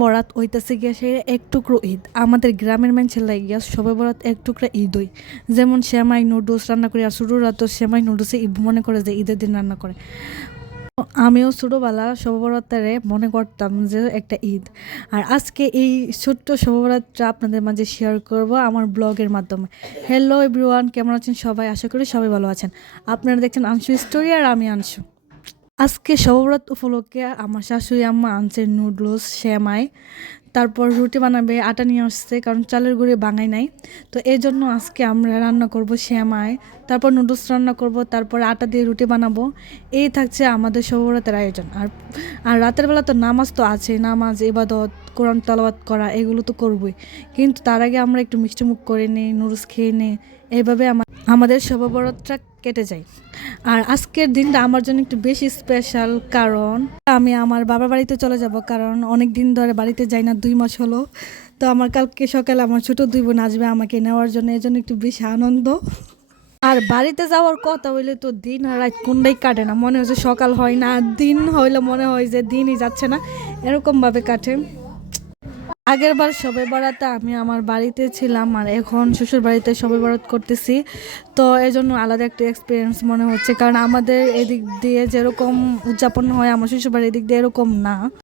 বরাত হইতেছে গিয়া সে এক টুকরো ঈদ আমাদের গ্রামের মানুষের লাগিয়া সবে বরাত এক টুকরা ঈদ হই। যেমন সেমাই নুডলস রান্না করি, আর ছোটরা তো সেমাই নুডলসে ঈদ মনে করে যে ঈদের দিন রান্না করে। তো আমিও ছোটোবেলা শবে বরাতরে মনে করতাম যে একটা ঈদ। আর আজকে এই ছোট্ট শবে বরাতটা আপনাদের মাঝে শেয়ার করব আমার ব্লগের মাধ্যমে। হ্যালো এভরিওয়ান, কেমন আছেন সবাই? আশা করি সবাই ভালো আছেন। আপনারা দেখছেন আনসু স্টোরি আর আমি আনসু। আজকে শববরাত উপলক্ষে আমার শাশুড়ি আম্মা আনছে নুডলস, সেমাই, তারপর রুটি বানাবে, আটা নিয়ে আসছে কারণ চালের গুঁড়ি বাঙাই নাই। তো এই জন্য আজকে আমরা রান্না করব সেমাই, তারপর নুডলস রান্না করব, তারপর আটা দিয়ে রুটি বানাবো। এই থাকছে আমাদের শববরাতের আয়োজন। আর আর রাতের বেলা তো নামাজ তো আছে, নামাজ ইবাদত, কোরআন তেলাওয়াত করা এগুলো তো করবই। কিন্তু তার আগে আমরা একটু মিষ্টিমুখ করে নিই, নুডলস খেয়ে নিই। এইভাবে আমাদের শববরাতটা কেটে যায়। আর আজকের দিনটা আমার জন্য একটু বেশি স্পেশাল, কারণ আমি আমার বাবার বাড়িতে চলে যাব, কারণ অনেক দিন ধরে বাড়িতে যাই না, 2 মাস হলো। তো আমার কালকে সকালে আমার ছোট 2 বোন আসবে আমাকে নেওয়ার জন্য, এই জন্য একটু বেশি আনন্দ। আর বাড়িতে যাওয়ার কথা হইলে তো দিন আর রাত কোনটাই কাটে না, মনে হয় যে সকাল হয় না, দিন হইলে মনে হয় যে দিনই যাচ্ছে না, এরকমভাবে কাটে। আগের বার শবে বরাতে আমি আমার বাড়িতে ছিলাম, আর এখন শ্বশুর বাড়িতে শবে বরাত করতেছি। তো এই জন্য আলাদা একটা এক্সপিরিয়েন্স মনে হচ্ছে, কারণ আমাদের এদিক দিয়ে যেরকম উদযাপন হয় আমার শ্বশুর বাড়ির দিক দিয়ে এরকম না।